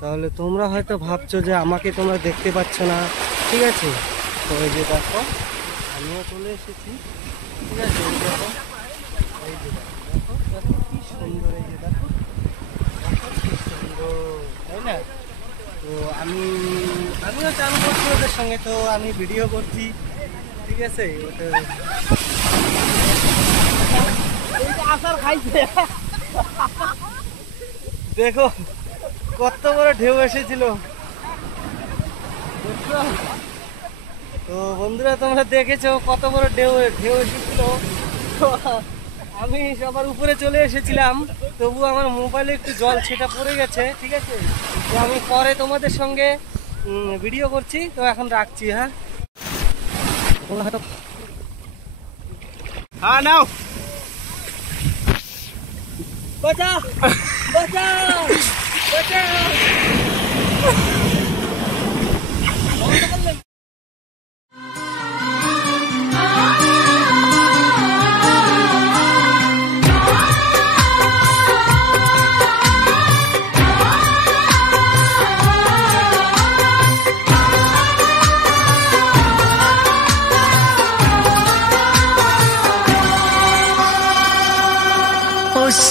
তাহলে তোমরা হয়তো ভাবছো যে আমাকে তোমরা দেখতে পাচ্ছ না, ঠিক আছে। তো এই যে দেখো আমিও চলে এসেছি, ঠিক আছে। এই দেখো, এই যে দেখো দেখো কি সুন্দর, এই যে দেখো দেখো কি সুন্দর, তাই না? তো আমিও চান করছি ওদের সঙ্গে, তো আমি ভিডিও করছি, ঠিক আছে। ওটা আসার খাইছে দেখো কত বড় ঢেউ এসেছিল, বুঝছো? তো বন্ধুরা তোমরা দেখেছো কত বড় ঢেউ ঢেউ এসেছিল। তো আমি সবার উপরে চলে এসেছিলাম, তবু আমার মোবাইলে একটু জল ছেটা পড়ে গেছে, ঠিক আছে। তো আমি পরে তোমাদের সঙ্গে ভিডিও করছি, তো এখন রাখছি। হ্যাঁ হ্যাঁ নাও, বাঁচাও বাঁচাও বাঁচাও।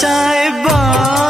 साहिबा